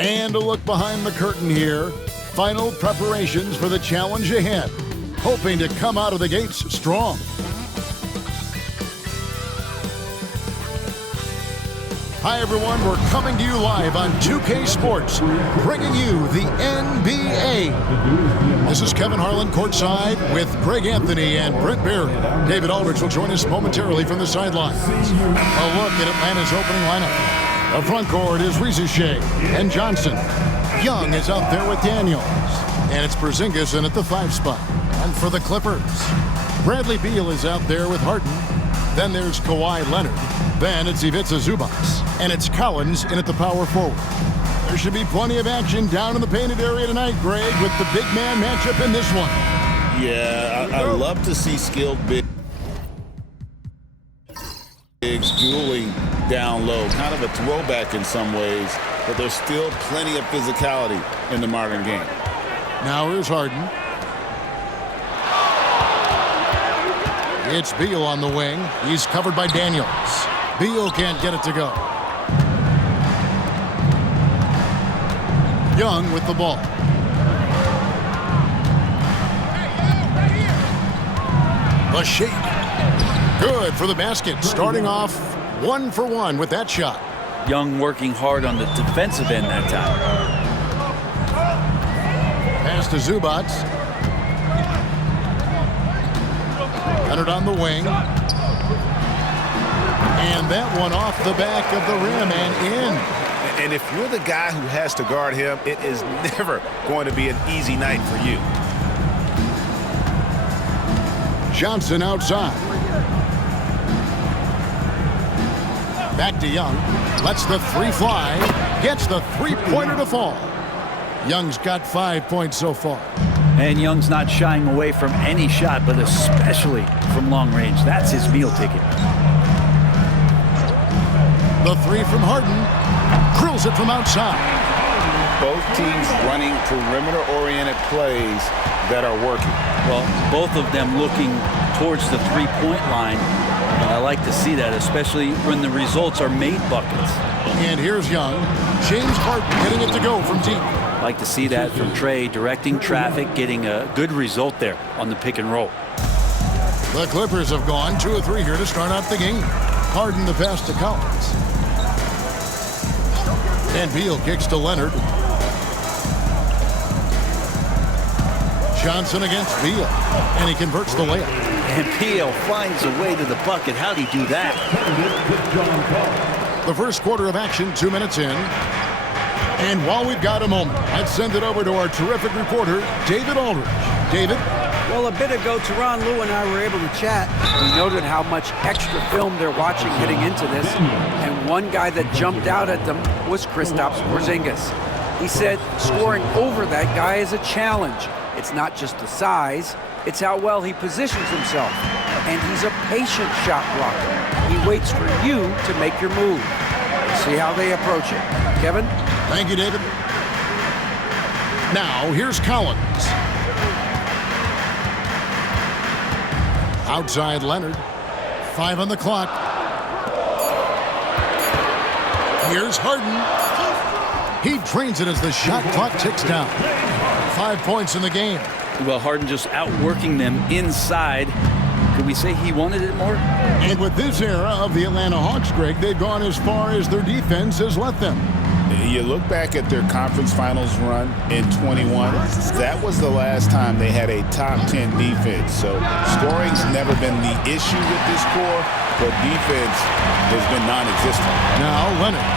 And a look behind the curtain here. Final preparations for the challenge ahead. Hoping to come out of the gates strong. Hi everyone, we're coming to you live on 2K Sports, bringing you the NBA. This is Kevin Harlan courtside with Greg Anthony and Brent Barry. David Aldridge will join us momentarily from the sidelines. A look at Atlanta's opening lineup. The front court is Rizushea and Johnson. Young is out there with Daniels. And it's Porzingis in at the 5 spot. And for the Clippers, Bradley Beal is out there with Harden. Then there's Kawhi Leonard. Then it's Ivica Zubac. And it's Collins in at the power forward. There should be plenty of action down in the painted area tonight, Greg, with the big man matchup in this one. Yeah, I love to see skilled bigs dueling down low. Kind of a throwback in some ways, but there's still plenty of physicality in the modern game. Now here's Harden. It's Beal on the wing. He's covered by Daniels. Beal can't get it to go. Young with the ball. The shake. Good for the basket. Starting off 1 for 1 with that shot. Young working hard on the defensive end that time. Pass to Zubac. Leonard on the wing. And that one off the back of the rim and in. And if you're the guy who has to guard him, it is never going to be an easy night for you. Johnson outside. Back to Young. Lets the 3 fly. Gets the 3-pointer to fall. Young's got 5 points so far. And Young's not shying away from any shot, but especially from long range. That's his meal ticket. The 3 from Harden. Drills it from outside. Both teams running perimeter-oriented plays that are working. Well, both of them looking towards the 3-point line. And I like to see that, especially when the results are made buckets. And here's Young. James Harden getting it to go from deep. I like to see that from Trey, directing traffic, getting a good result there on the pick and roll. The Clippers have gone 2 of 3 here to start out the game. Harden the pass to Collins. And Beal kicks to Leonard. Johnson against Beal. And he converts the layup. And Beal finds a way to the bucket. How'd he do that? The first quarter of action, 2 minutes in. And while we've got a moment, let's send it over to our terrific reporter, David Aldridge. David? Well, a bit ago, Teron Lou and I were able to chat. We noted how much extra film they're watching heading into this. And one guy that jumped out at them was Kristaps Porzingis. He said scoring over that guy is a challenge. It's not just the size, it's how well he positions himself. And he's a patient shot blocker. He waits for you to make your move. See how they approach it. Kevin? Thank you, David. Now, here's Collins. Outside Leonard. 5 on the clock. Here's Harden. He drains it as the shot clock ticks down. 5 points in the game. Well, Harden just outworking them inside. Could we say he wanted it more? And with this era of the Atlanta Hawks, Greg, they've gone as far as their defense has let them. You look back at their conference finals run in 21, that was the last time they had a top 10 defense. So scoring's never been the issue with this core, but defense has been non-existent. Now Leonard,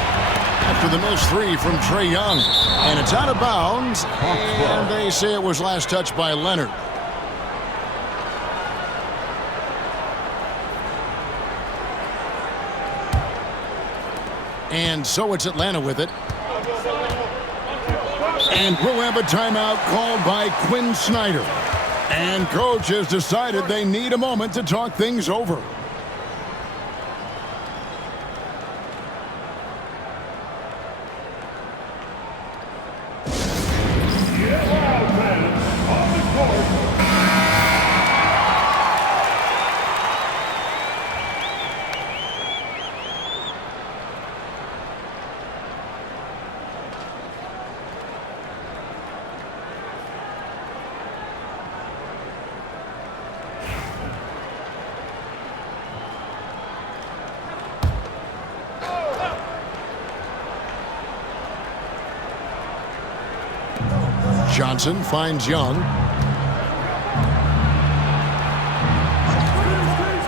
after the missed 3 from Trae Young, and it's out of bounds, and they say it was last touched by Leonard. And so it's Atlanta with it. And we'll have a timeout called by Quinn Snyder. And coach has decided they need a moment to talk things over. Johnson finds Young.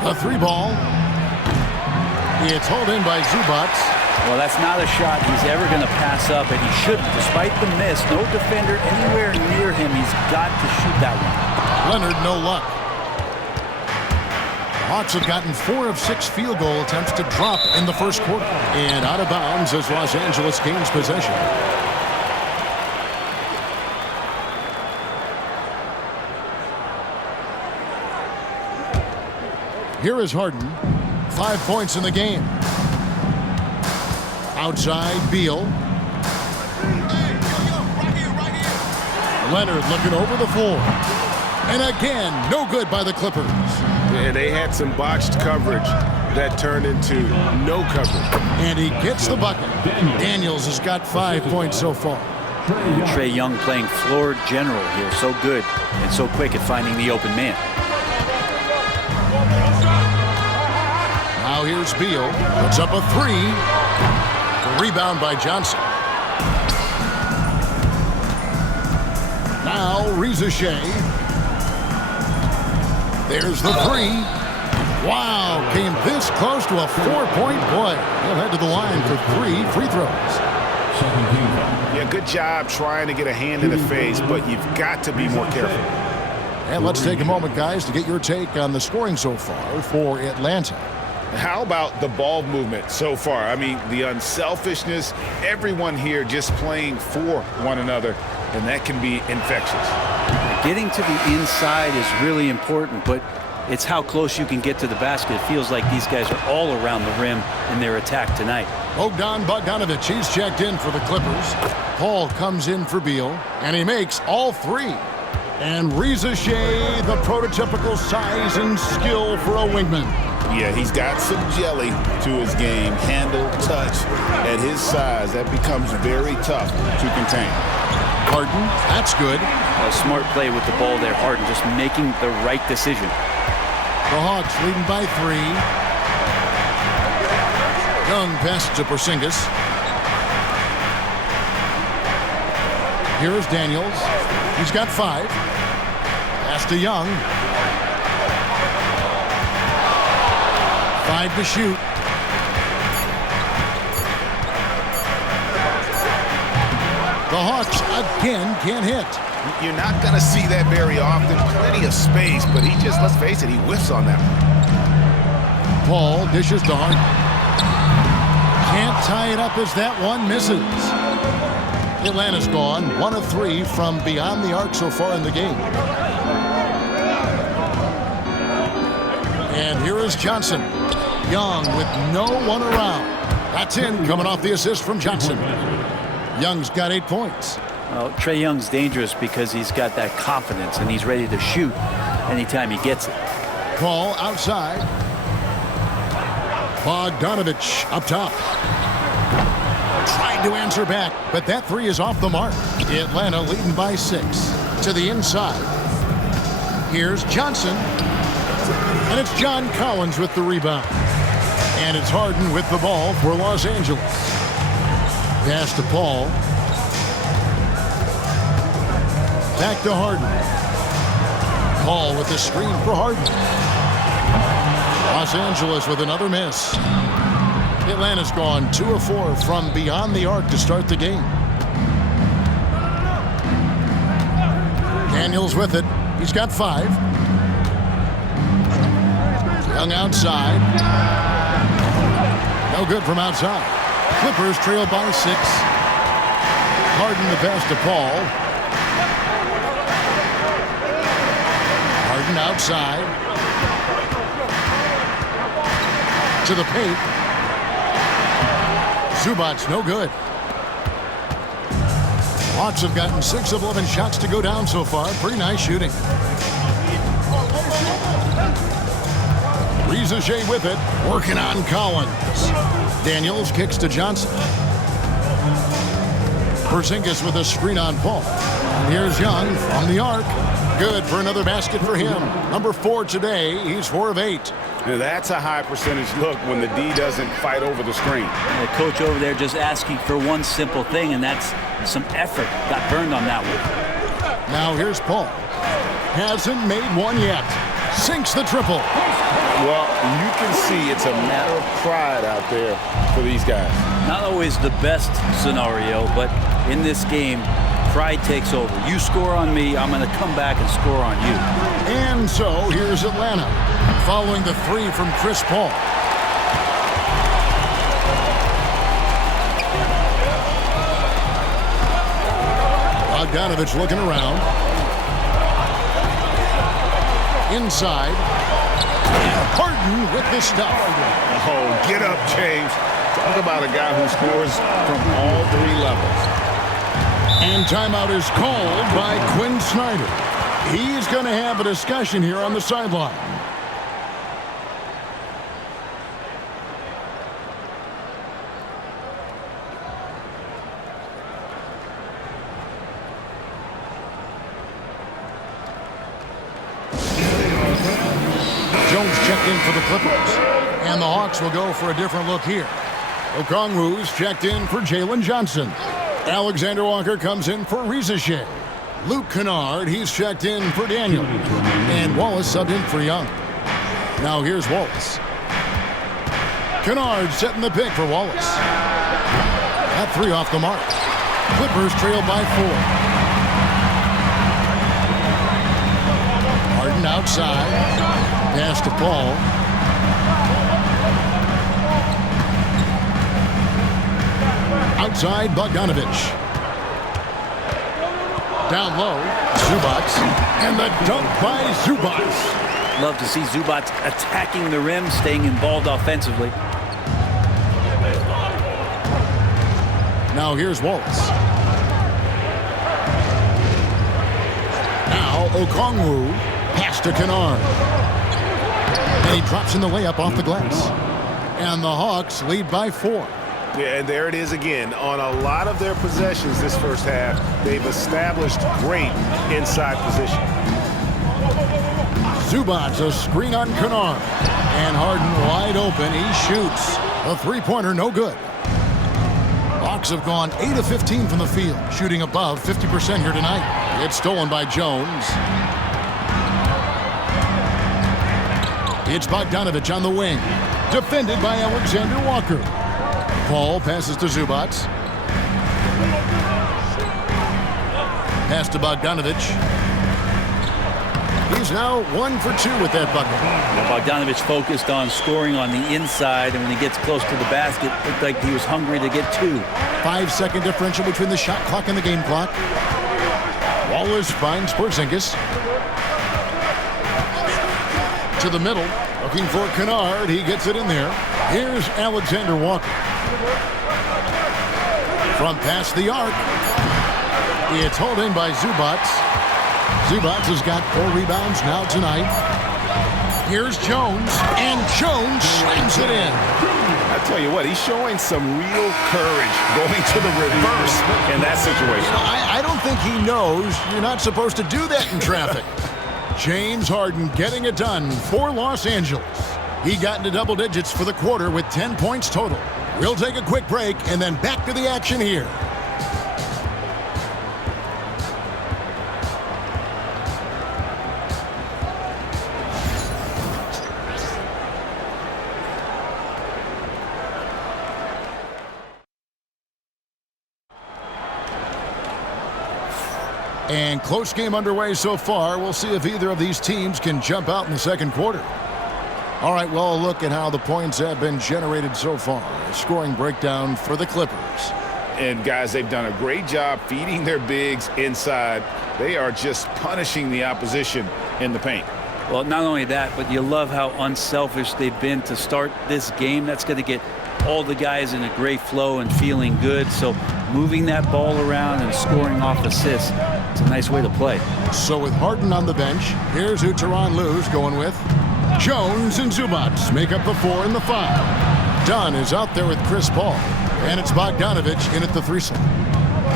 A 3-ball. It's hauled in by Zubac. Well, that's not a shot he's ever going to pass up, and he shouldn't. Despite the miss, no defender anywhere near him. He's got to shoot that one. Leonard, no luck. The Hawks have gotten 4 of 6 field goal attempts to drop in the first quarter. And out of bounds as Los Angeles gains possession. Here is Harden. 5 points in the game. Outside, Beal. Leonard looking over the floor. And again, no good by the Clippers. Yeah, they had some botched coverage that turned into no coverage. And he gets the bucket. Daniels has got 5 points so far. Trae Young playing floor general here. So good and so quick at finding the open man. Now here's Beal. Puts up a 3. Rebound by Johnson. Now Reza Shea. There's the 3. Wow, came this close to a 4-point play. He'll head to the line for 3 free throws. Yeah, good job trying to get a hand in the face, but you've got to be more careful. And let's take a moment, guys, to get your take on the scoring so far for Atlanta. How about the ball movement so far? I mean, the unselfishness, everyone here just playing for one another, and that can be infectious. Getting to the inside is really important, but it's how close you can get to the basket. It feels like these guys are all around the rim in their attack tonight. Bogdan Bogdanovic, he's checked in for the Clippers. Paul comes in for Beal, and he makes all 3. And Reza Shea, the prototypical size and skill for a wingman. Yeah, he's got some jelly to his game. Handle, touch. At his size, that becomes very tough to contain. Harden, that's good. A smart play with the ball there. Harden just making the right decision. The Hawks leading by 3. Young passes to Porzingis. Here's Daniels. He's got 5. Pass to Young. 5 to shoot. The Hawks again can't hit. You're not going to see that very often. Plenty of space, but he just, let's face it, he whiffs on that one. Paul dishes to Harden. Can't tie it up as that one misses. Atlanta's gone 1 of 3 from beyond the arc so far in the game. And here is Johnson. Young with no one around. That's in, coming off the assist from Johnson. Young's got 8 points. Well, Trae Young's dangerous because he's got that confidence and he's ready to shoot anytime he gets it. Paul outside. Bogdanovic up top. Trying to answer back, but that 3 is off the mark. Atlanta leading by 6. To the inside. Here's Johnson. And it's John Collins with the rebound. And it's Harden with the ball for Los Angeles. Pass to Paul. Back to Harden. Paul with the screen for Harden. Los Angeles with another miss. Atlanta's gone 2 of 4 from beyond the arc to start the game. Daniels with it. He's got 5. Young outside. No good from outside. Clippers trail by 6. Harden the pass to Paul. Harden outside. To the paint. Zubac no good. Hawks have gotten 6 of 11 shots to go down so far. Pretty nice shooting. Reza Shea with it, working on Collins. Daniels kicks to Johnson. Porzingis with a screen on Paul. And here's Young from the arc. Good for another basket for him. Number 4 today. He's 4 of 8. Now that's a high percentage look when the D doesn't fight over the screen. The coach over there just asking for one simple thing, and that's some effort. Got burned on that one. Now here's Paul. Hasn't made one yet. Sinks the triple. Well, you can see it's a matter of pride out there for these guys. Not always the best scenario, but in this game, pride takes over. You score on me, I'm going to come back and score on you. And so here's Atlanta, following the three from Chris Paul. Bogdanovich looking around. Inside. And Harden with the stuff. Oh, get up, James. Talk about a guy who scores from all three levels. And timeout is called by Quinn Snyder. He's going to have a discussion here on the sideline. Jones checked in for the Clippers. And the Hawks will go for a different look here. Okongwu's checked in for Jalen Johnson. Alexander Walker comes in for Riza. Luke Kennard, he's checked in for Daniel. And Wallace subbed in for Young. Now here's Wallace. Kennard setting the pick for Wallace. That three off the mark. Clippers trail by 4. Harden outside. Pass to Paul. Outside, Bogdanovich. Down low, Zubac. And the dunk by Zubac. Love to see Zubac attacking the rim, staying involved offensively. Now here's Wallace. Now Okongwu. Pass to Kennard. And he drops in the layup off the glass. And the Hawks lead by 4. Yeah, and there it is again. On a lot of their possessions this first half, they've established great inside position. Zubac, a screen on Kennard. And Harden wide open. He shoots. A three-pointer, no good. Hawks have gone 8 of 15 from the field, shooting above 50% here tonight. It's stolen by Jones. It's Bogdanovich on the wing. Defended by Alexander Walker. Paul passes to Zubac. Pass to Bogdanovich. He's now 1 for 2 with that bucket. Bogdanovich focused on scoring on the inside, and when he gets close to the basket, it looked like he was hungry to get 2. 5-second differential between the shot clock and the game clock. Wallace finds Porzingis. To the middle, looking for Kennard. He gets it in there. Here's Alexander Walker. From past the arc. It's hauled in by Zubac. Zubac has got 4 rebounds now tonight. Here's Jones, and Jones slams it in. I tell you what, he's showing some real courage going to the reverse in that situation. I don't think he knows you're not supposed to do that in traffic. James Harden getting it done for Los Angeles. He got into double digits for the quarter with 10 points total. We'll take a quick break and then back to the action here. And close game underway so far. We'll see if either of these teams can jump out in the second quarter. All right, well, look at how the points have been generated so far. A scoring breakdown for the Clippers. And, guys, they've done a great job feeding their bigs inside. They are just punishing the opposition in the paint. Well, not only that, but you love how unselfish they've been to start this game. That's going to get all the guys in a great flow and feeling good. So moving that ball around and scoring off assists, it's a nice way to play. So with Harden on the bench, here's who Tyronn Lue's going with. Jones and Zubac make up the 4 and the 5. Dunn is out there with Chris Paul. And it's Bogdanovich in at the 3-slot.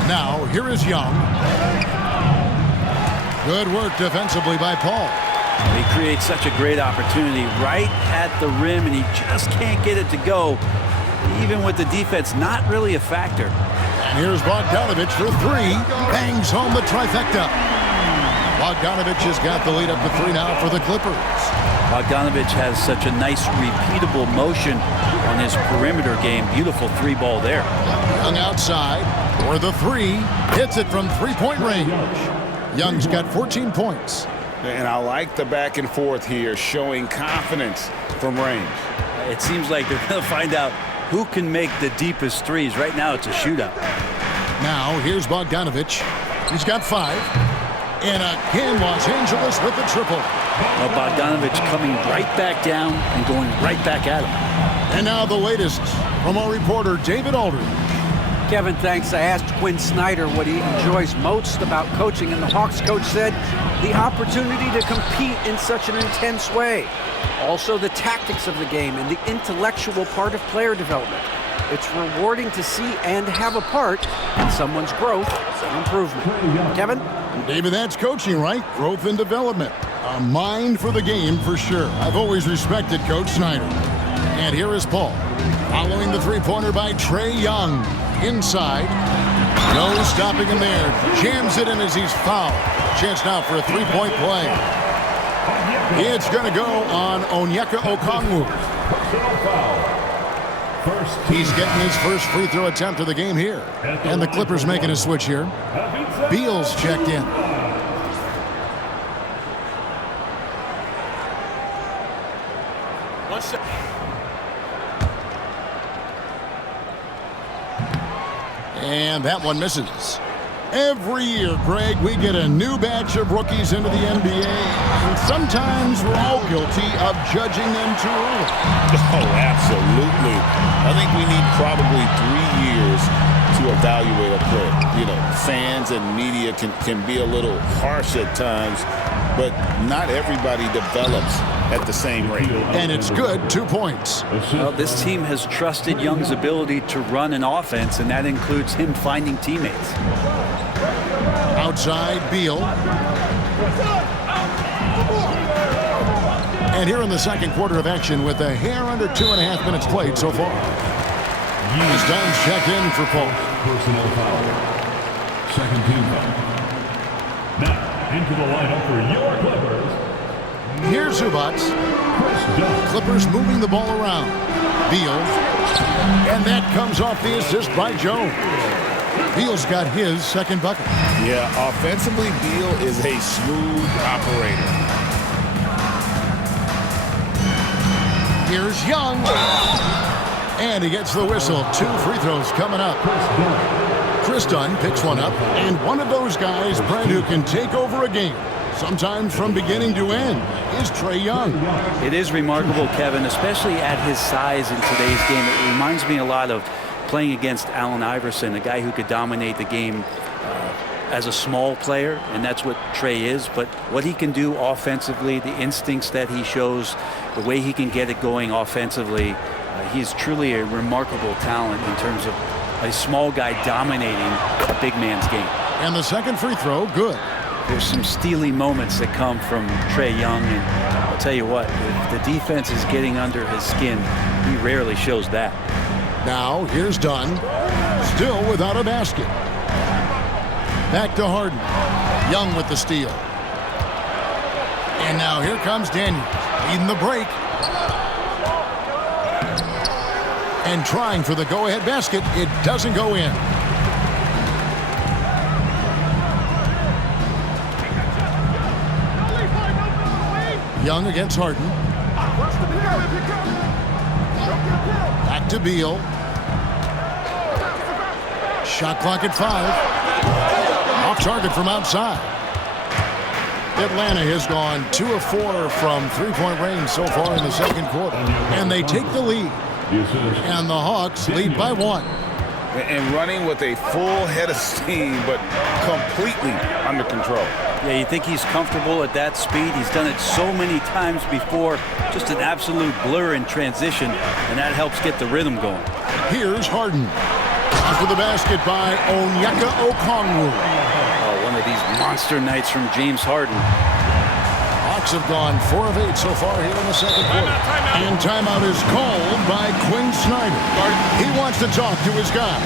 Now, here is Young. Good work defensively by Paul. He creates such a great opportunity right at the rim, and he just can't get it to go. Even with the defense, not really a factor. And here's Bogdanovich for 3. Bangs home the trifecta. Bogdanovich has got the lead up to 3 now for the Clippers. Bogdanovich has such a nice repeatable motion on his perimeter game. Beautiful 3-ball there. Young outside for the 3. Hits it from 3-point range. Young's got 14 points. And I like the back and forth here, showing confidence from range. It seems like they're going to find out who can make the deepest threes. Right now it's a shootout. Now here's Bogdanovich. He's got 5. And again, Los Angeles with the triple. Well, Bogdanovich coming right back down and going right back at him. And now the latest from our reporter, David Aldridge. Kevin, thanks. I asked Quinn Snyder what he enjoys most about coaching, and the Hawks coach said the opportunity to compete in such an intense way. Also, the tactics of the game and the intellectual part of player development. It's rewarding to see and have a part in someone's growth and improvement. Kevin? David, that's coaching, right? Growth and development. A mind for the game for sure. I've always respected Coach Snyder. And here is Paul. Following the 3-pointer by Trae Young. Inside. No stopping him there. Jams it in as he's fouled. Chance now for a 3-point play. It's going to go on Onyeka Okongwu. He's getting his first free throw attempt of the game here. And the Clippers making a switch here. Beal's checked in. And that one misses. Every year, Greg, we get a new batch of rookies into the NBA, and sometimes we're all guilty of judging them too early. Oh, absolutely. I think we need probably 3 years to evaluate a player. You know, fans and media can be a little harsh at times, but not everybody develops at the same rate. And it's good, 2 points. Well, this team has trusted Young's ability to run an offense, and that includes him finding teammates. Outside, Beal. And here in the second quarter of action with a hair under 2.5 minutes played so far. As Dunn's checked in for Paul. Personal foul. Second team foul. Now, into the lineup for your Clippers. Here's Zubats. Clippers moving the ball around. Beal. And that comes off the assist by Jones. Beal's got his second bucket. Yeah, offensively, Beal is a smooth operator. Here's Young. And he gets the whistle. 2 free throws coming up. Chris Dunn picks one up. And one of those guys, Brent, who can take over a game, sometimes from beginning to end, is Trae Young. It is remarkable, Kevin, especially at his size in today's game. It reminds me a lot of playing against Allen Iverson, a guy who could dominate the game as a small player, and that's what Trae is. But what he can do offensively, the instincts that he shows, the way he can get it going offensively, he's truly a remarkable talent in terms of a small guy dominating a big man's game. And the second free throw, good. There's some steely moments that come from Trae Young, and I'll tell you what, if the defense is getting under his skin, he rarely shows that. Now, here's Dunn, still without a basket. Back to Harden. Young with the steal. And now here comes Daniels, leading the break. And trying for the go-ahead basket. It doesn't go in. Young against Harden. Back to Beal. Shot clock at 5. Off target from outside. Atlanta has gone 2 of 4 from three-point range so far in the second quarter. And they take the lead. And the Hawks lead by 1. And running with a full head of steam, but completely under control. Yeah, you think he's comfortable at that speed. He's done it so many times before. Just an absolute blur in transition, and that helps get the rhythm going. Here's Harden. After the basket by Onyeka Okongwu. Oh, one of these monster nights from James Harden. Hawks have gone 4 of 8 so far here in the second quarter. And timeout is called by Quinn Snyder. He wants to talk to his guys.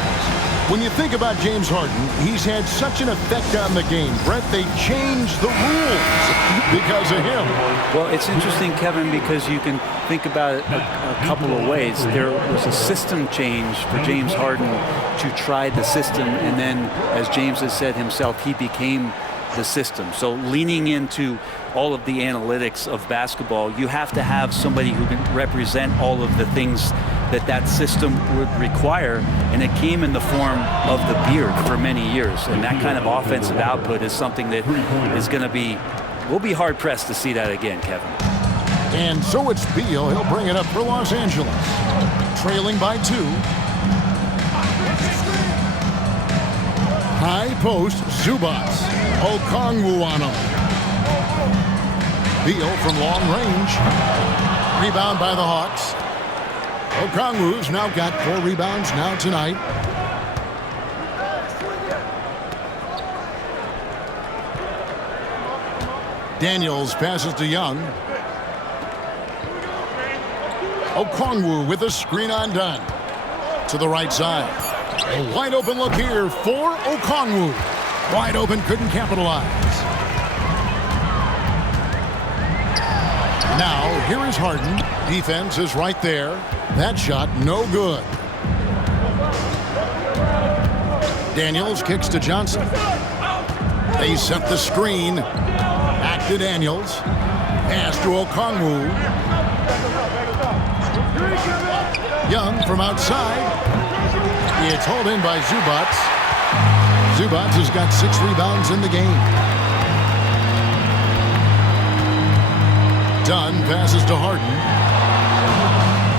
When you think about James Harden, he's had such an effect on the game. Brett, they changed the rules because of him. Well, it's interesting, Kevin, because you can think about it a couple of ways. There was a system change for James Harden to try the system, and then, as James has said himself, he became the system. So leaning into all of the analytics of basketball, you have to have somebody who can represent all of the things that system would require, and it came in the form of the beard for many years. And that kind of offensive output is something that is going to be, we'll be hard pressed to see that again, Kevin. And so it's Beal. He'll bring it up for Los Angeles. Trailing by 2. High post, Zubac. Okongwu on him. Beal from long range. Rebound by the Hawks. Okongwu's now got 4 rebounds now tonight. Daniels passes to Young. Okongwu with a screen on Dunn. To the right side. A wide open look here for Okongwu. Wide open, couldn't capitalize. Now, here is Harden. Defense is right there. That shot, no good. Daniels kicks to Johnson. They set the screen. Back to Daniels. Pass to Okongwu. Young from outside. It's hauled in by Zubac. Zubac has got 6 rebounds in the game. Dunn passes to Harden.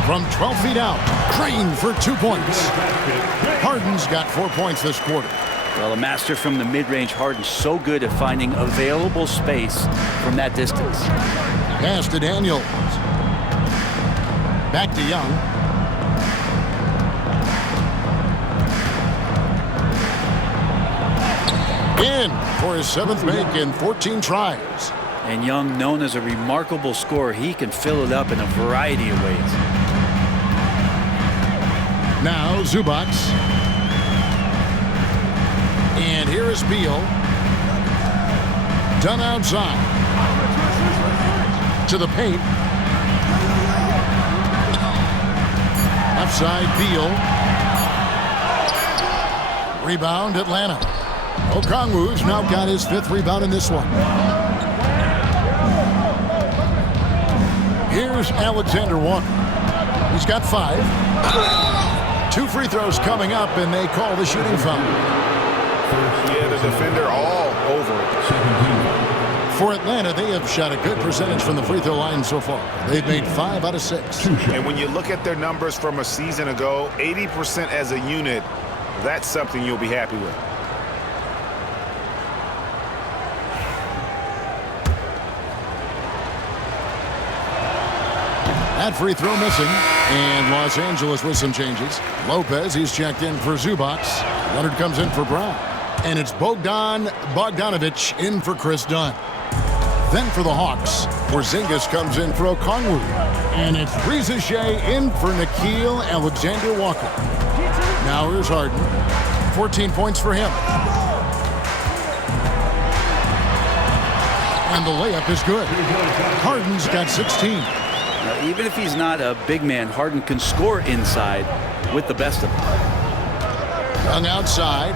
From 12 feet out, Crane for 2 points. Harden's got 4 points this quarter. Well, a master from the mid-range. Harden so good at finding available space from that distance. Pass to Daniels. Back to Young. In for his 7th make in 14 tries. And Young, known as a remarkable scorer, he can fill it up in a variety of ways. Now Zubac. And here is Beal. Dunn outside. To the paint. Left side, Beal. Rebound, Atlanta. Okongwu's now got his 5th rebound in this one. Here's Alexander Walker. He's got 5. 2 free throws coming up, and they call the shooting foul. Yeah, the defender all over it. For Atlanta, they have shot a good percentage from the free throw line so far. They've made 5 out of 6. And when you look at their numbers from a season ago, 80% as a unit, that's something you'll be happy with. That free throw missing, and Los Angeles with some changes. Lopez, he's checked in for Zubac. Leonard comes in for Brown. And it's Bogdan Bogdanovic in for Chris Dunn. Then for the Hawks, Porzingis comes in for Okongwu. And it's Riziche in for Nickeil Alexander-Walker. Now here's Harden. 14 points for him. And the layup is good. Harden's got 16. Now, even if he's not a big man, Harden can score inside with the best of them. Young outside.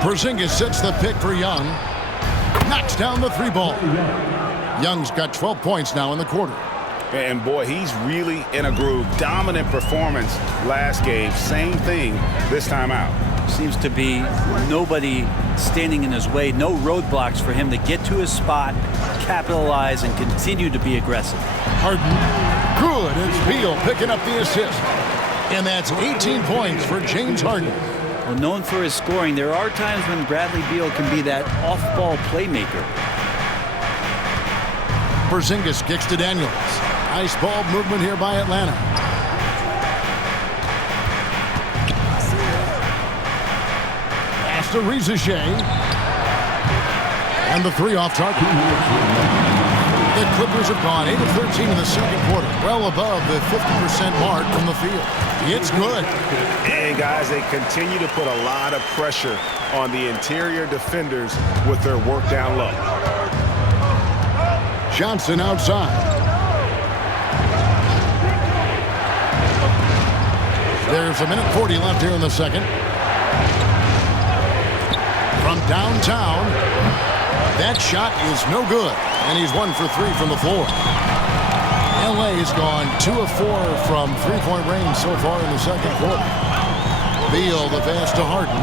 Porzingis sets the pick for Young. Knocks down the 3 ball. Young's got 12 points now in the quarter. And boy, he's really in a groove. Dominant performance last game. Same thing this time out. Seems to be nobody standing in his way, no roadblocks for him to get to his spot, capitalize, and continue to be aggressive. Harden, good. It's Beal picking up the assist. And that's 18 points for James Harden. Well, known for his scoring, there are times when Bradley Beal can be that off-ball playmaker. Porzingis kicks to Daniels. Nice ball movement here by Atlanta. Pass to Riziche. And the 3 off target. The Clippers have gone 8 of 13 in the second quarter, well above the 50% mark from the field. It's good. And, guys, they continue to put a lot of pressure on the interior defenders with their work down low. Johnson outside. There's 1:40 left here in the second. From downtown, that shot is no good, and he's 1 for 3 from the floor. LA has gone 2 of 4 from three-point range so far in the second quarter. Beal, the pass to Harden.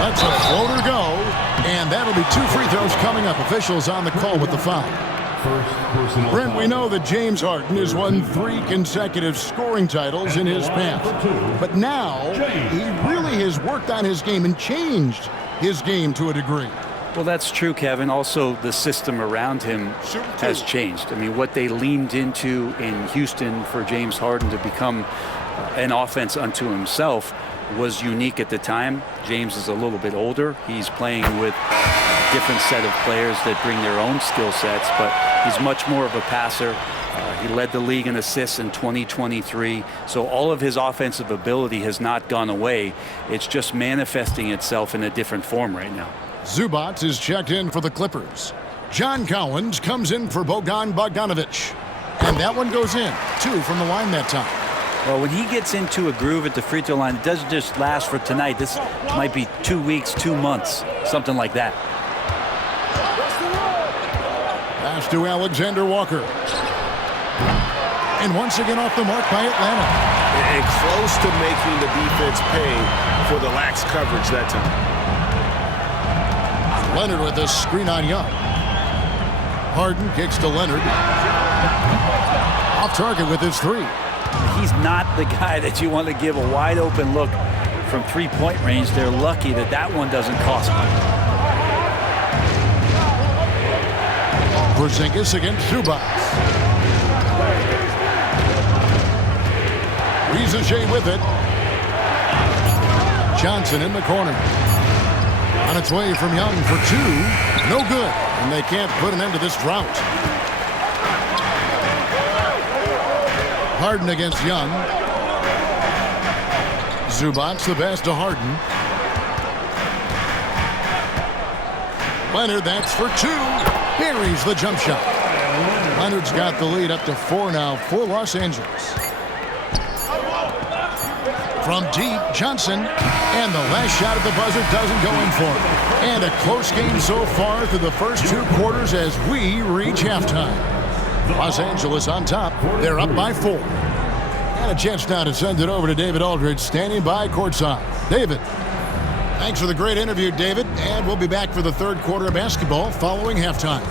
Lets a floater go, and that'll be 2 free throws coming up. Officials on the call with the foul. Brent, we know that James Harden has won 3 consecutive scoring titles in his past. But now, he really has worked on his game and changed his game to a degree. Well, that's true, Kevin. Also, the system around him has changed. I mean, what they leaned into in Houston for James Harden to become an offense unto himself was unique at the time. James is a little bit older. He's playing with a different set of players that bring their own skill sets, but he's much more of a passer. He led the league in assists in 2023. So all of his offensive ability has not gone away. It's just manifesting itself in a different form right now. Zubac is checked in for the Clippers. John Collins comes in for Bogdan Bogdanovic. And that one goes in. 2 from the line that time. Well, when he gets into a groove at the free throw line, it doesn't just last for tonight. This might be 2 weeks, 2 months, something like that. Pass to Alexander Walker. And once again off the mark by Atlanta. And close to making the defense pay for the lax coverage that time. Leonard with the screen on Young. Harden kicks to Leonard. Off target with his 3. He's not the guy that you want to give a wide open look from three-point range. They're lucky that that one doesn't cost them. Porzingis against Zubac. Rizache with it. Johnson in the corner. On its way from Young for 2. No good. And they can't put an end to this drought. Harden against Young. Zubac the pass to Harden. Leonard, that's for 2. Buries the jump shot. Leonard's got the lead up to 4 now for Los Angeles. From deep, Johnson. And the last shot at the buzzer doesn't go in for him. And a close game so far through the first 2 quarters as we reach halftime. Los Angeles on top. They're up by 4. And a chance now to send it over to David Aldridge, standing by courtside. David. Thanks for the great interview, David. And we'll be back for the third quarter of basketball following halftime.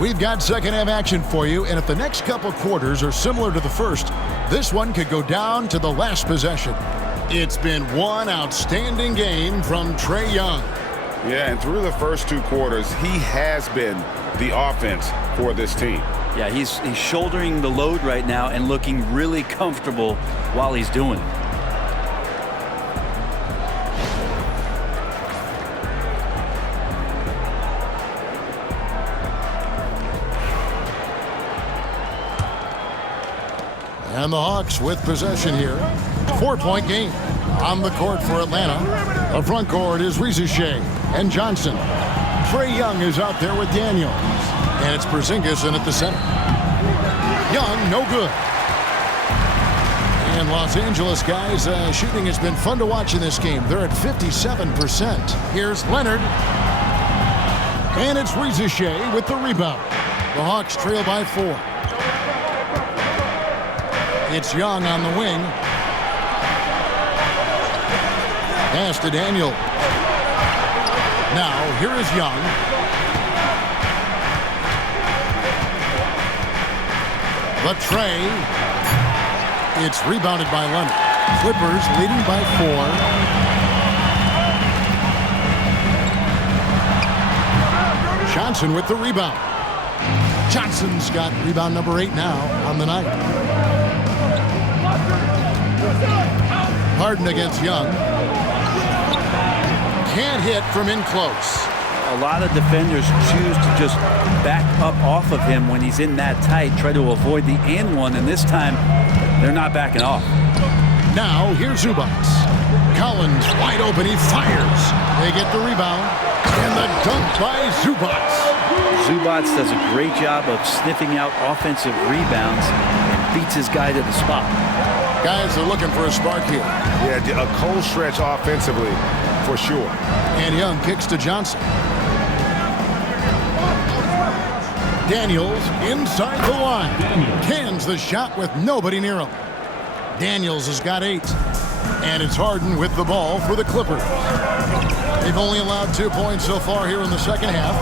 We've got second half action for you, and if the next couple quarters are similar to the first, this one could go down to the last possession. It's been one outstanding game from Trae Young. Yeah, and through the first 2 quarters, he has been the offense for this team. Yeah, he's shouldering the load right now and looking really comfortable while he's doing it. And the Hawks with possession here. 4-point game on the court for Atlanta. The front court is Risacher and Johnson. Trae Young is out there with Daniels. And it's Porzingis in at the center. Young, no good. And Los Angeles guys, shooting has been fun to watch in this game. They're at 57%. Here's Leonard. And it's Risacher with the rebound. The Hawks trail by 4. It's Young on the wing. Pass to Daniel. Now, here is Young. The Trae. It's rebounded by Leonard. Clippers leading by 4. Johnson with the rebound. Johnson's got rebound number 8 now on the night. Harden against Young. Can't hit from in close. A lot of defenders choose to just back up off of him when he's in that tight, try to avoid the and one, and this time they're not backing off. Now here's Zubac. Collins wide open, he fires. They get the rebound, and the dunk by Zubac. Zubac does a great job of sniffing out offensive rebounds and beats his guy to the spot. Guys are looking for a spark here. Yeah, a cold stretch offensively for sure. And Young kicks to Johnson. Daniels inside the line. Cans the shot with nobody near him. Daniels has got 8. And it's Harden with the ball for the Clippers. They've only allowed 2 points so far here in the second half.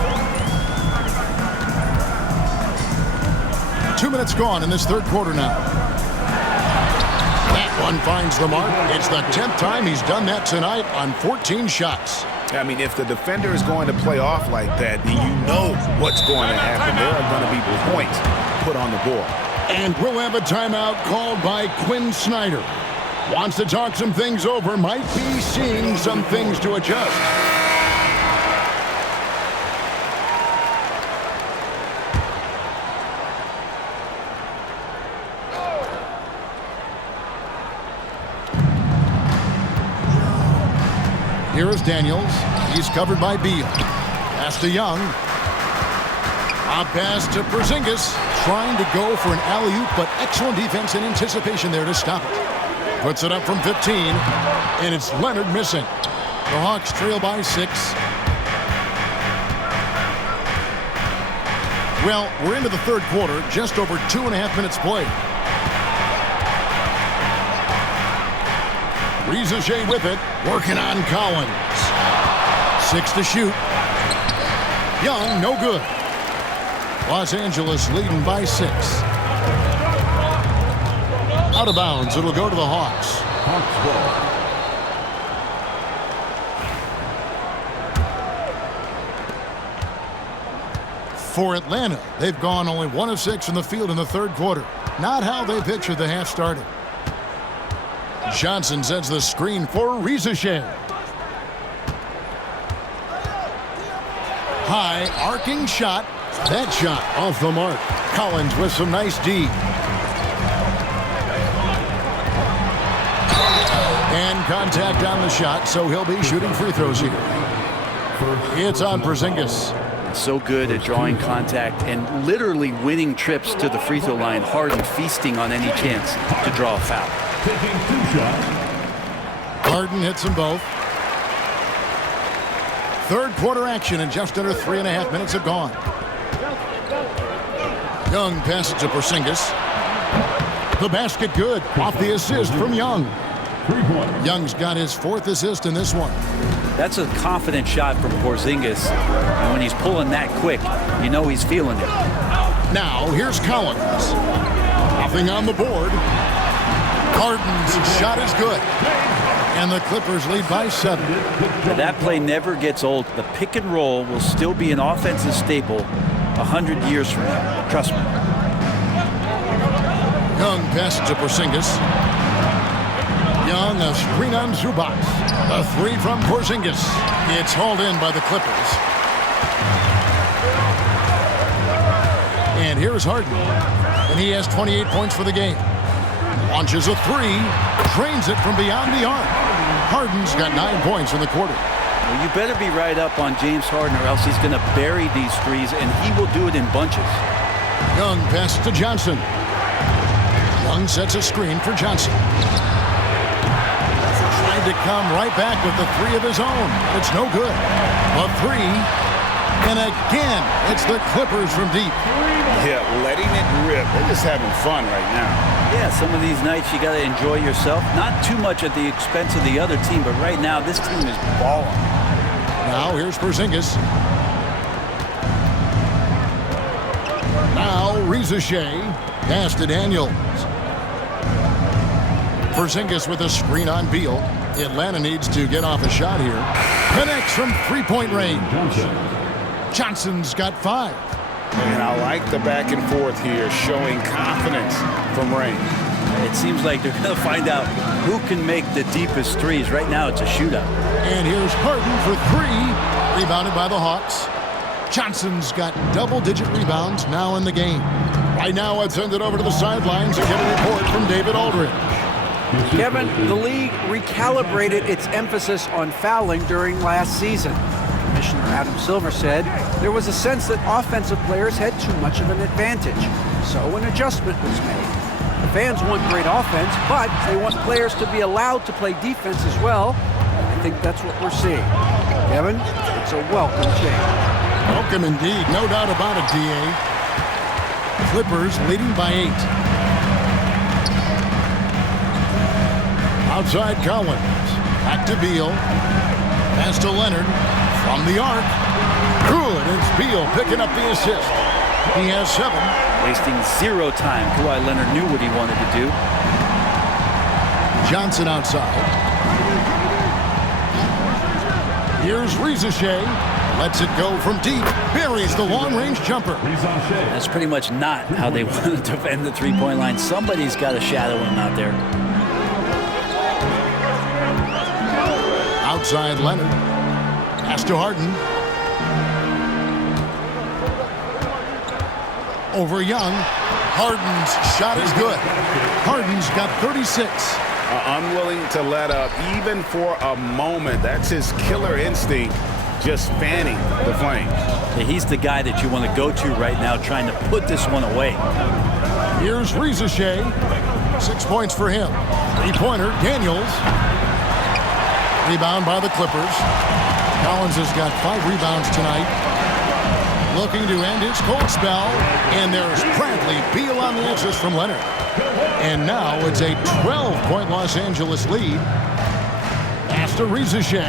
2 minutes gone in this third quarter now. That one finds the mark. It's the 10th time he's done that tonight on 14 shots. I mean, if the defender is going to play off like that, then you know what's going to happen. There are going to be points put on the board. And we'll have a timeout called by Quinn Snyder. Wants to talk some things over, might be seeing some things to adjust. Here is Daniels. He's covered by Beal. Pass to Young. A pass to Porzingis. Trying to go for an alley-oop, but excellent defense and anticipation there to stop it. Puts it up from 15, and it's Leonard missing. The Hawks trail by 6. Well, we're into the third quarter, just over 2.5 minutes played. Risacher with it, working on Collins. 6 to shoot. Young, no good. Los Angeles leading by 6. Out of bounds, it'll go to the Hawks. For Atlanta, they've gone only 1 of 6 in the field in the third quarter. Not how they pictured the half started. Johnson sends the screen for Risacher. High arcing shot. That shot off the mark. Collins with some nice D. And contact on the shot, so he'll be shooting free throws here. It's on Porzingis. So good at drawing contact and literally winning trips to the free throw line. Harden feasting on any chance to draw a foul. Taking 2 shots. Harden hits them both. Third quarter action, and just under 3.5 minutes have gone. Young passes to Porzingis. The basket good. Off the assist from Young. 3 points. Young's got his 4th assist in this one. That's a confident shot from Porzingis. And when he's pulling that quick, you know he's feeling it. Now, here's Collins. Nothing on the board. Harden's shot is good. And the Clippers lead by 7. That play never gets old. The pick and roll will still be an offensive staple 100 years from now. Trust me. Young passes to Porzingis. Young, a screen on Zubac. A 3 from Porzingis. It's hauled in by the Clippers. And here's Harden. And he has 28 points for the game. Launches a three. Drains it from beyond the arc. Harden's got 9 points in the quarter. Well, you better be right up on James Harden or else he's going to bury these threes, and he will do it in bunches. Young passes to Johnson. Young sets a screen for Johnson. Trying to come right back with the three of his own. It's no good. A three. And again, it's the Clippers from deep. Yeah, letting it rip. They're just having fun right now. Yeah, some of these nights you got to enjoy yourself. Not too much at the expense of the other team, but right now this team is balling. Now here's Porzingis. Now Reza Shea. Pass to Daniels. Porzingis with a screen on Beal. Atlanta needs to get off a shot here. Connects from three-point range. Johnson's got 5. And I like the back and forth here, showing confidence from range. It seems like they're going to find out who can make the deepest threes. Right now it's a shootout. And here's Harden for 3. Rebounded by the Hawks. Johnson's got double-digit rebounds now in the game. Right now, let's send it over to the sidelines and get a report from David Aldridge. Kevin, the league recalibrated its emphasis on fouling during last season. Commissioner Adam Silver said there was a sense that offensive players had too much of an advantage, so an adjustment was made. The fans want great offense, but they want players to be allowed to play defense as well. I think that's what we're seeing. Kevin, it's a welcome change. Welcome indeed, no doubt about it, D.A. Clippers leading by 8. Outside Collins. Back to Beal. Pass to Leonard. From the arc. Good. It's Beal picking up the assist. He has 7. Wasting 0 time. Kawhi Leonard knew what he wanted to do. Johnson outside. Here's Reza Shea. Lets it go from deep. Buries the long-range jumper. That's pretty much not how they want to defend the three-point line. Somebody's got to shadow him out there. Outside Leonard. Pass to Harden. Over Young. Harden's shot is good. Harden's got 36. Unwilling to let up even for a moment. That's his killer instinct, just fanning the flames. He's the guy that you want to go to right now trying to put this one away. Here's Reza Shea. 6 points for him. 3-pointer, Daniels. Rebound by the Clippers. Collins has got 5 rebounds tonight. Looking to end his cold spell. And there's Bradley Beal on the assist from Leonard. And now it's a 12-point Los Angeles lead. Pass to Reza Shea.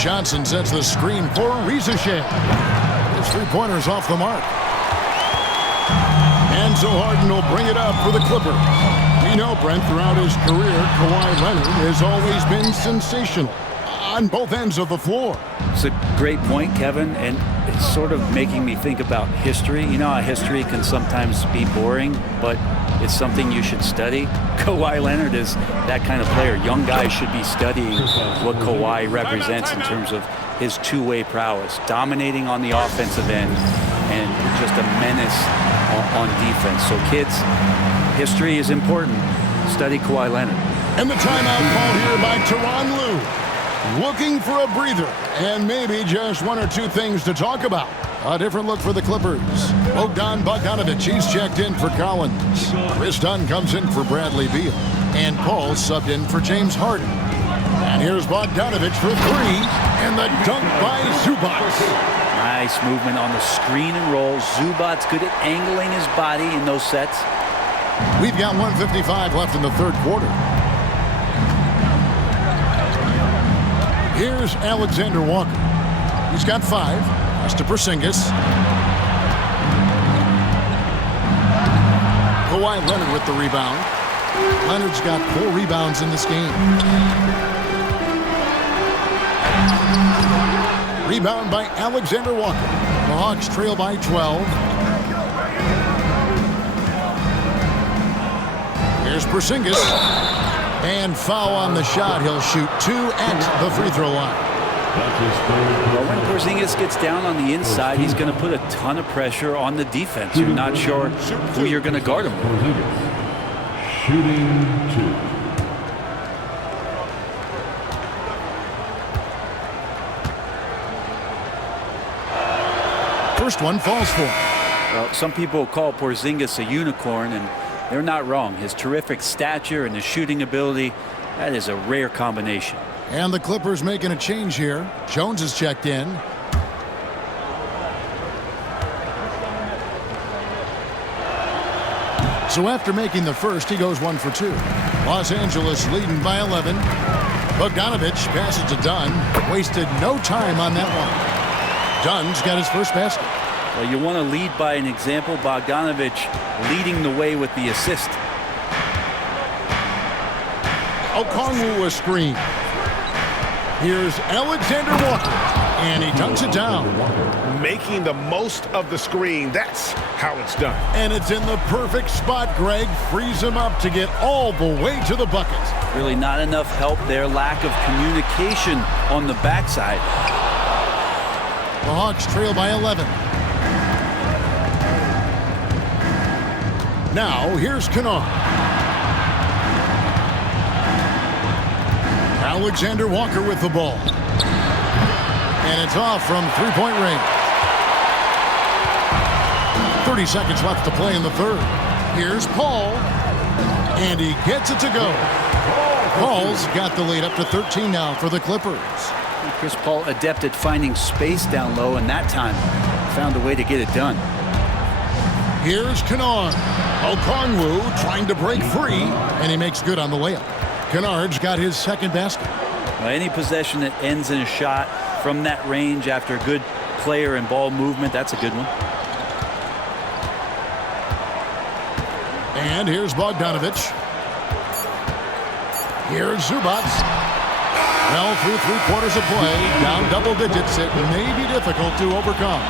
Johnson sets the screen for Reza Shea. His 3-pointer's off the mark. And so Harden will bring it up for the Clippers. We know, Brent, throughout his career, Kawhi Leonard has always been sensational on both ends of the floor. It's a great point, Kevin, and it's sort of making me think about history. You know how history can sometimes be boring, but it's something you should study. Kawhi Leonard is that kind of player. Young guys should be studying what Kawhi represents in terms of his two-way prowess, dominating on the offensive end, and just a menace on defense. So kids, history is important. Study Kawhi Leonard. And the timeout called here by Tyronn Lue. Looking for a breather and maybe just 1 or 2 things to talk about. A different look for the Clippers. Bogdan Bogdanovic, he's checked in for Collins. Chris Dunn comes in for Bradley Beal. And Paul subbed in for James Harden. And here's Bogdanovic for 3. And the dunk by Zubac. Nice movement on the screen and roll. Zubac's good at angling his body in those sets. We've got 1:55 left in the third quarter. Here's Alexander Walker. He's got 5. Pass to Porzingis. Kawhi Leonard with the rebound. Leonard's got 4 rebounds in this game. Rebound by Alexander Walker. The Hawks trail by 12. Here's Porzingis. And foul on the shot. He'll shoot 2 at the free throw line. Well, when Porzingis gets down on the inside, he's going to put a ton of pressure on the defense. You're not sure who you're going to guard him with. Shooting 2. First one falls for him. Well, some people call Porzingis a unicorn, and they're not wrong. His terrific stature and his shooting ability, that is a rare combination. And the Clippers making a change here. Jones is checked in. So after making the first, he goes 1 for 2. Los Angeles leading by 11. Bogdanovich passes to Dunn. Wasted no time on that one. Dunn's got his first basket. Well, you want to lead by an example. Bogdanovich leading the way with the assist. Okongwu a screen. Here's Alexander Walker, and he dunks it down. Making the most of the screen. That's how it's done. And it's in the perfect spot. Greg frees him up to get all the way to the bucket. Really not enough help there. Lack of communication on the backside. The Hawks trail by 11. Now here's Kennard. Alexander Walker with the ball. And it's off from three-point range. 30 seconds left to play in the third. Here's Paul. And he gets it to go. Paul's got the lead up to 13 now for the Clippers. Chris Paul adept at finding space down low, and that time found a way to get it done. Here's Kennard. Okongwu trying to break free, and he makes good on the layup. Kennard's got his second basket. Any possession that ends in a shot from that range after good player and ball movement, that's a good one. And here's Bogdanovich. Here's Zubac. Well, through 3/4 of play, down double digits, it may be difficult to overcome.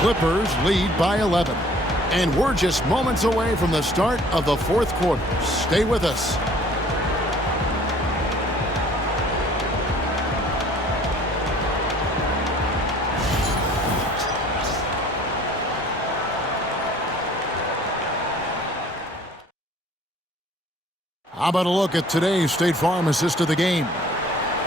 Clippers lead by 11. And we're just moments away from the start of the fourth quarter. Stay with us. How about a look at today's State Farm assist of the game?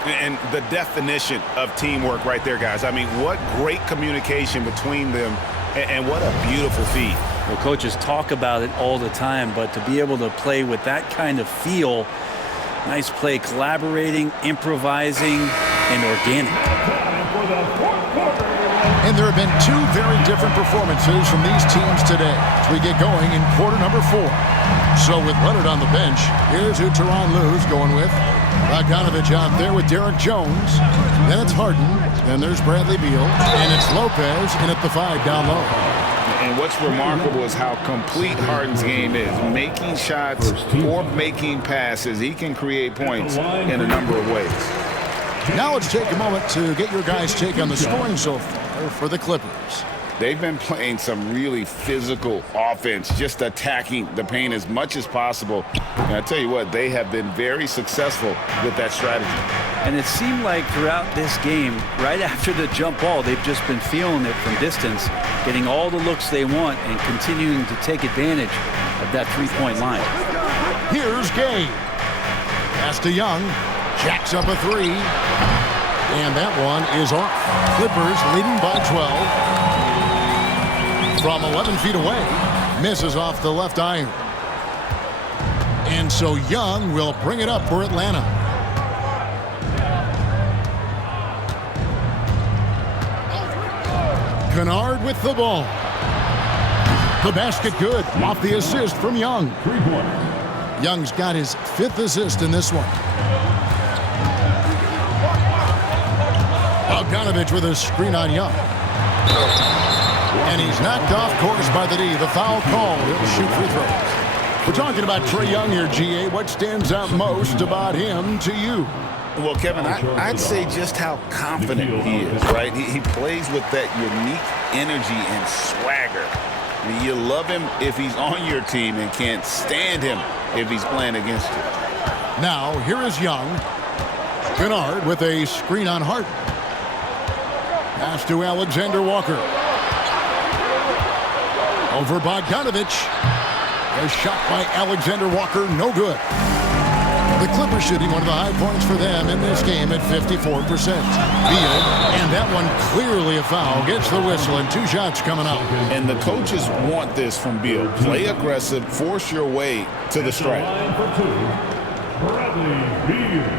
And the definition of teamwork right there, guys. I mean, what great communication between them, and what a beautiful feed. Well, coaches talk about it all the time, but to be able to play with that kind of feel, nice play, collaborating, improvising, and organic. And there have been two very different performances from these teams today as we get going in quarter number 4. So with Leonard on the bench, here's who Tyronn Lue's going with. Bogdanovich out there with Derek Jones. Then it's Harden. Then there's Bradley Beal. And it's Lopez in at the 5 down low. And what's remarkable is how complete Harden's game is. Making shots or making passes. He can create points in a number of ways. Now let's take a moment to get your guys' take on the scoring so far for the Clippers. They've been playing some really physical offense, just attacking the paint as much as possible. And I tell you what, they have been very successful with that strategy. And it seemed like throughout this game, right after the jump ball, they've just been feeling it from distance, getting all the looks they want and continuing to take advantage of that three-point line. Here's Gay. Pass to Young. Jacks up a 3. And that one is off. Clippers leading by 12. From 11 feet away. Misses off the left iron. And so Young will bring it up for Atlanta. Kennard with the ball. The basket good. Off the assist from Young. 3-pointer. Young's got his 5th assist in this one. Bogdanovich with a screen on Young. And he's knocked off course by the D. The foul call. He'll shoot free throws. We're talking about Trae Young here, GA. What stands out most about him to you? Well, Kevin, I'd say just how confident he is, right? He plays with that unique energy and swagger. I mean, you love him if he's on your team and can't stand him if he's playing against you. Now, here is Young. Kennard with a screen on Harden. Pass to Alexander Walker. Over Bogdanovich. A shot by Alexander Walker, no good. The Clippers shooting one of the high points for them in this game at 54%. Beal, and that one clearly a foul, gets the whistle, and 2 shots coming up. And the coaches want this from Beal. Play aggressive, force your way to the stripe. Line for 2, Bradley Beal.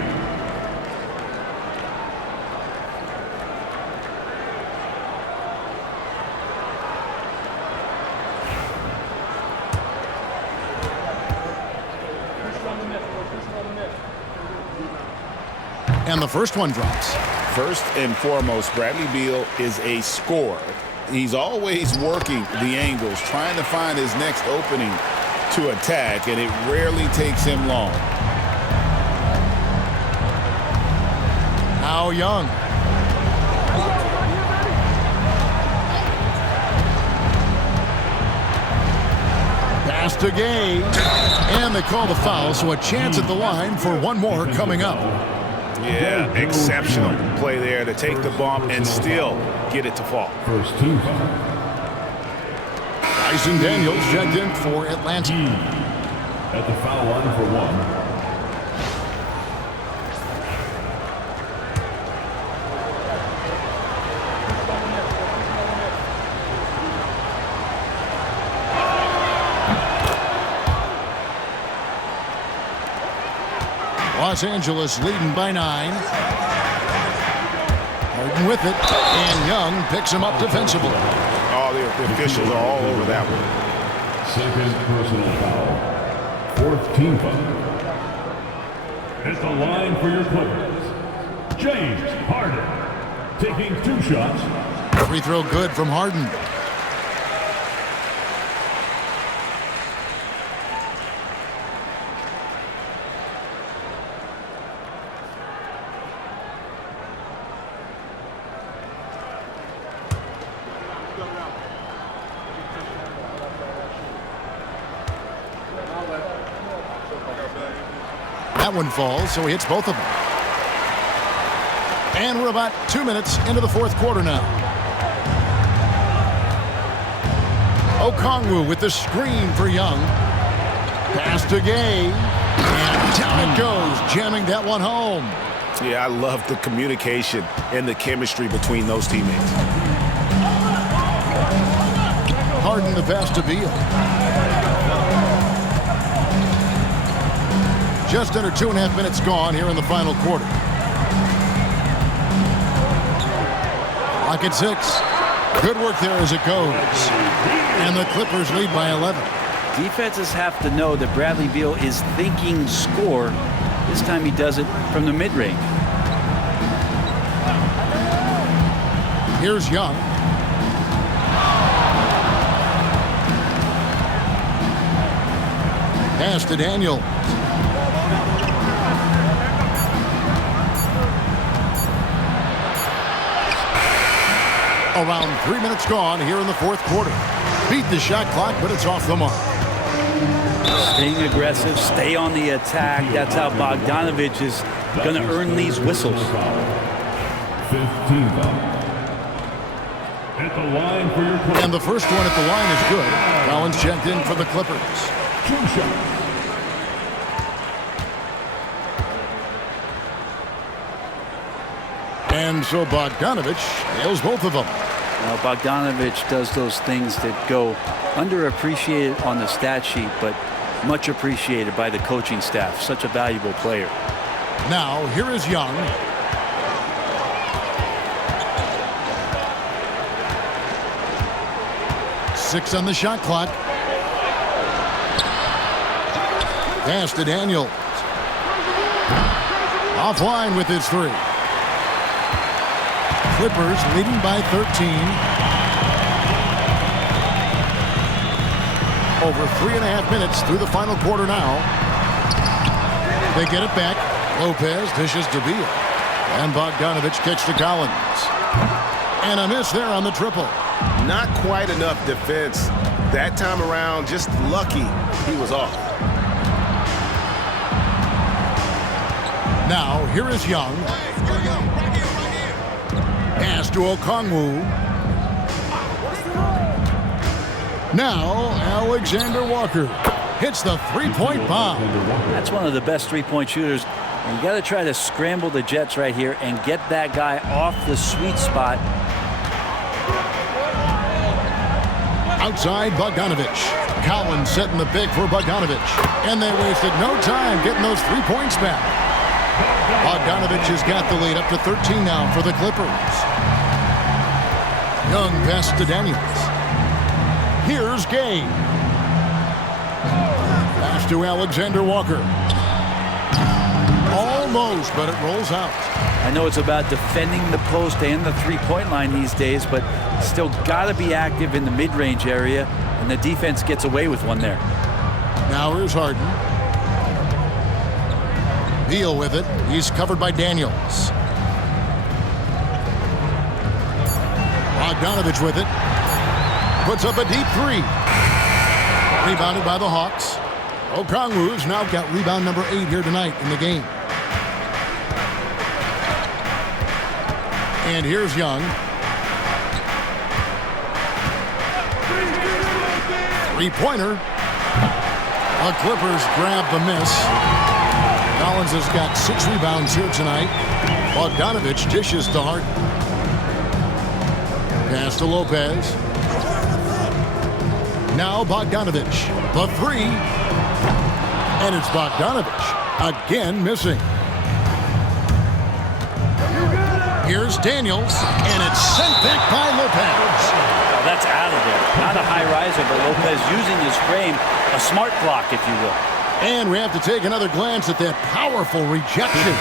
And the first one drops. First and foremost, Bradley Beal is a scorer. He's always working the angles, trying to find his next opening to attack, and it rarely takes him long. Now Young. Pass to Gay. And they call the foul, so a chance at the line for one more coming up. Yeah, exceptional play there to take the bump and still get it to fall. First team foul. Dyson Daniels checked in for Atlanta. At the foul line for 1. Los Angeles leading by 9. Harden with it, and Young picks him up defensively. Oh, the officials are all over that one. Second personal foul. Fourth team foul. At the line for your Clippers, James Harden. Taking 2 shots. Free throw good from Harden. That one falls, so he hits both of them. And we're about 2 minutes into the fourth quarter now. Okongwu with the screen for Young. Pass to Gay. And down it goes, jamming that one home. Yeah, I love the communication and the chemistry between those teammates. Harden the pass to Beal. Just under 2.5 minutes gone here in the final quarter. Lock at 6. Good work there as it goes. And the Clippers lead by 11. Defenses have to know that Bradley Beal is thinking score. This time he does it from the mid-range. Here's Young. Pass to Daniel. Around 3 minutes gone here in the fourth quarter. Beat the shot clock, but it's off the mark. Staying aggressive, stay on the attack. That's how Bogdanovich is going to earn these whistles. 15 foul. At the line for your Clippers. And the first one at the line is good. Collins checked in for the Clippers. 2 shots. And so Bogdanovich nails both of them. Now, Bogdanovich does those things that go underappreciated on the stat sheet, but much appreciated by the coaching staff. Such a valuable player. Now, here is Young. Six on the shot clock. Pass to Daniels. Offline with his 3. Clippers leading by 13. Over 3.5 minutes through the final quarter now. They get it back. Lopez dishes to Beal. And Bogdanovich kicks to Collins. And a miss there on the triple. Not quite enough defense that time around. Just lucky he was off. Now, here is Young. Pass to Okongwu. Now, Alexander Walker. hits the three-point bomb. That's one of the best three-point shooters. And you got to try to scramble the Jets right here and get that guy off the sweet spot. Outside Bogdanovich. Collins setting the pick for Bogdanovich. And they wasted no time getting those 3 points back. Bogdanovich has got the lead up to 13 now for the Clippers. Young pass to Daniels. Here's Gay. Pass to Alexander Walker. Almost, but it rolls out. I know it's about defending the post and the three-point line these days, but still got to be active in the mid-range area, and the defense gets away with one there. Now here's Harden. Beal with it. He's covered by Daniels. Bogdanovich with it. Puts up a deep three. Rebounded by the Hawks. Okongwu's now got rebound number 8 here tonight in the game. And here's Young. Three-pointer. The Clippers grab the miss. Collins has got 6 rebounds here tonight. Bogdanovich dishes to Harden. Pass to Lopez. Now Bogdanovich. The three. And it's Bogdanovich again missing. Here's Daniels, and it's sent back by Lopez. That's out of there. Not a high riser, but Lopez using his frame, a smart block, if you will. And we have to take another glance at that powerful rejection.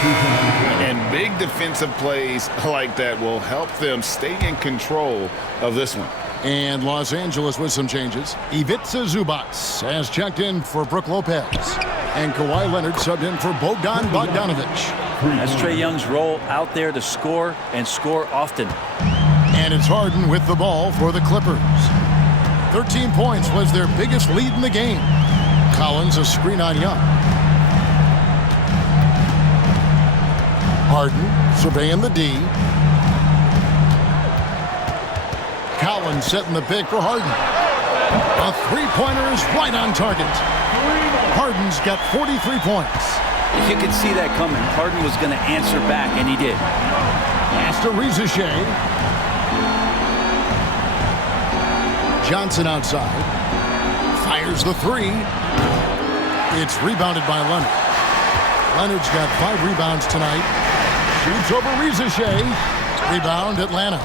And big defensive plays like that will help them stay in control of this one. And Los Angeles with some changes. Ivica Zubac has checked in for Brook Lopez. And Kawhi Leonard subbed in for Bogdan Bogdanovich. That's Trae Young's role out there to score and score often. And it's Harden with the ball for the Clippers. 13 points was their biggest lead in the game. Collins a screen on Young. Harden surveying the D. Collins setting the pick for Harden. A three-pointer is right on target. Harden's got 43 points. You could see that coming. Harden was going to answer back, and he did. Pass to Rizachet. Johnson outside. Fires the three. It's rebounded by Leonard. Leonard's got 5 rebounds tonight. Shoots over Rizachet. Rebound Atlanta.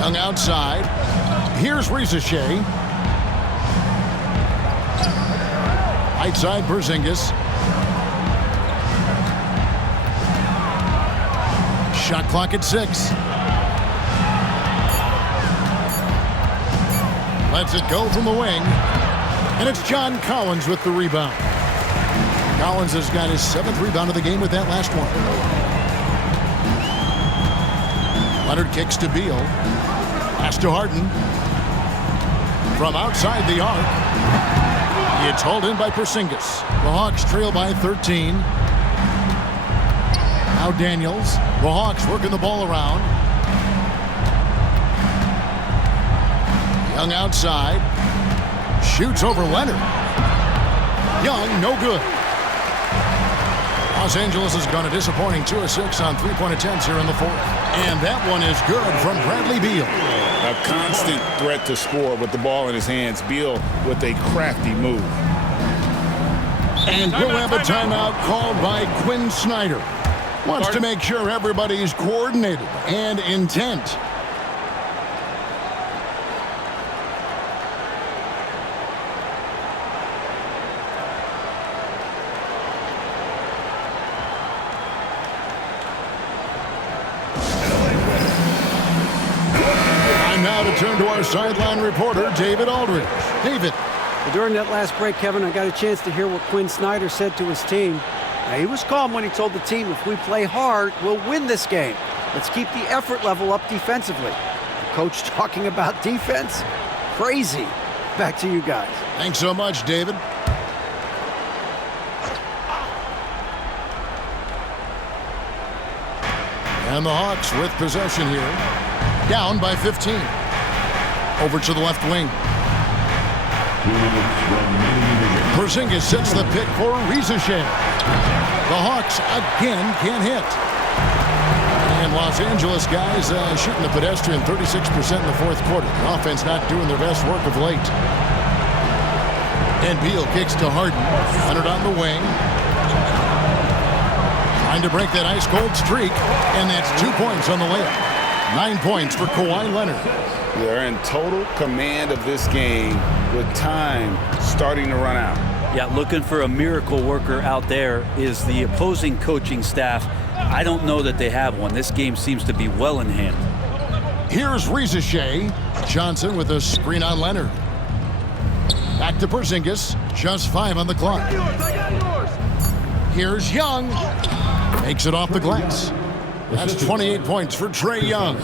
Young outside. Here's Rizachet. Right side Porzingis. Shot clock at 6. Lets it go from the wing. And it's John Collins with the rebound. Collins has got his 7th rebound of the game with that last one. Leonard kicks to Beal. Pass to Harden. From outside the arc. It's hauled in by Porzingis. The Hawks trail by 13. Now Daniels. The Hawks working the ball around. Young outside. Shoots over Leonard. Young, no good. Los Angeles has gone a disappointing 2 of 6 on three-point attempts here in the 4th. And that one is good from Bradley Beal. A constant threat to score with the ball in his hands. Beal with a crafty move. And we'll have a timeout called by Quinn Snyder. Wants to make sure everybody's coordinated and intent. Now to turn to our sideline reporter, David Aldridge. David. Well, during that last break, Kevin, I got a chance to hear what Quinn Snyder said to his team. Now, he was calm when he told the team, if we play hard, we'll win this game. Let's keep the effort level up defensively. The coach talking about defense? Crazy. Back to you guys. Thanks so much, David. And the Hawks with possession here. Down by 15. Over to the left wing. 2 minutes remaining in the game. Porzingis sets the pick for Rizachet. The Hawks again can't hit. And Los Angeles guys shooting the pedestrian 36% in the fourth quarter. The offense not doing their best work of late. And Beal kicks to Harden. Leonard on the wing. Trying to break that ice-cold streak. And that's 2 points on the layup. 9 points for Kawhi Leonard. They're in total command of this game with time starting to run out. Yeah, looking for a miracle worker out there is the opposing coaching staff. I don't know that they have one. This game seems to be well in hand. Here's Rizachet. Johnson with a screen on Leonard. Back to Porzingis. Just 5 on the clock. Here's Young. Makes it off the glass. That's 28 points for Trae Young.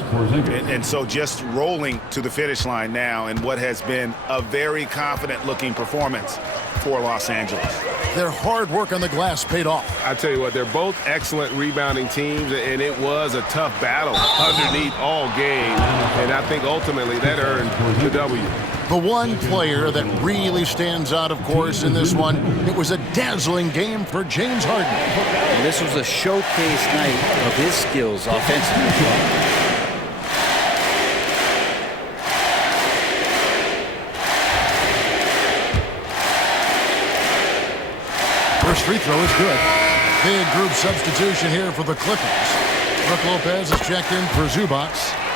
And so just rolling to the finish line now in what has been a very confident-looking performance for Los Angeles. Their hard work on the glass paid off. I tell you what, they're both excellent rebounding teams, and it was a tough battle underneath all game. And I think ultimately that earned the W. The one player that really stands out, of course, in this one, it was a dazzling game for James Harden. And this was a showcase night of his skills offensively. First free throw is good. Big group substitution here for the Clippers. Brook Lopez is checked in for Zubac.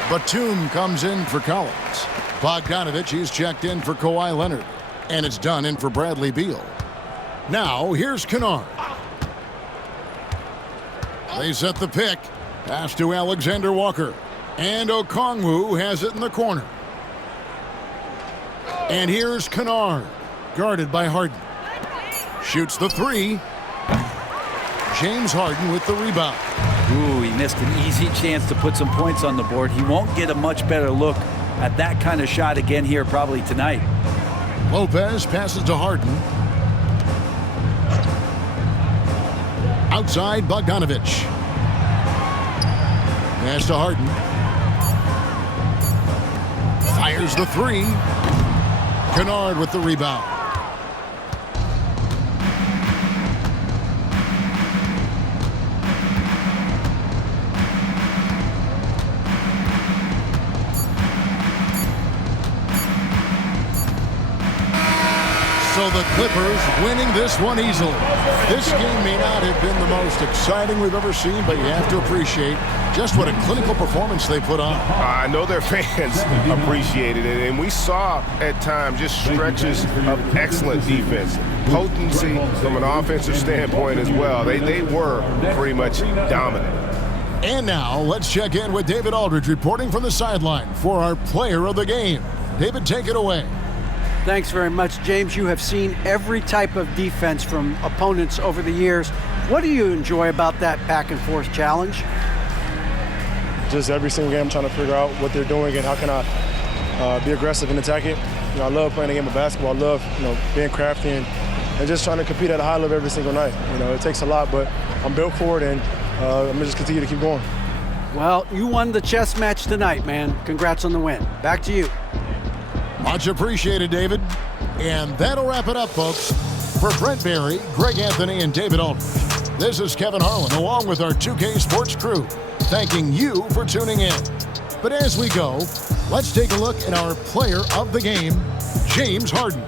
Batum comes in for Collins. Bogdanovich, he's checked in for Kawhi Leonard. And it's done in for Bradley Beal. Now, here's Kennard. They set the pick. Pass to Alexander Walker. And Okongwu has it in the corner. And here's Kennard, guarded by Harden. Shoots the three. James Harden with the rebound. Ooh, he missed an easy chance to put some points on the board. He won't get a much better look at that kind of shot again here probably tonight. Lopez passes to Harden. Outside, Bogdanovich. Pass to Harden. Fires the three. Kennard with the rebound. So the Clippers winning this one easily. This game may not have been the most exciting we've ever seen, but you have to appreciate just what a clinical performance they put on. I know their fans appreciated it, and we saw at times just stretches of excellent defense. Potency from an offensive standpoint as well. They were pretty much dominant. And now let's check in with David Aldridge reporting from the sideline for our player of the game. David, take it away. Thanks very much, James. You have seen every type of defense from opponents over the years. What do you enjoy about that back-and-forth challenge? Just every single game I'm trying to figure out what they're doing and how can I be aggressive and attack it. You know, I love playing the game of basketball. I love, being crafty and just trying to compete at a high level every single night. It takes a lot, but I'm built for it, and I'm going to just continue to keep going. Well, you won the chess match tonight, man. Congrats on the win. Back to you. Much appreciated, David. And that'll wrap it up, folks. For Brent Barry, Greg Anthony, and David Aldridge, this is Kevin Harlan along with our 2K Sports crew, thanking you for tuning in. But as we go, let's take a look at our player of the game, James Harden.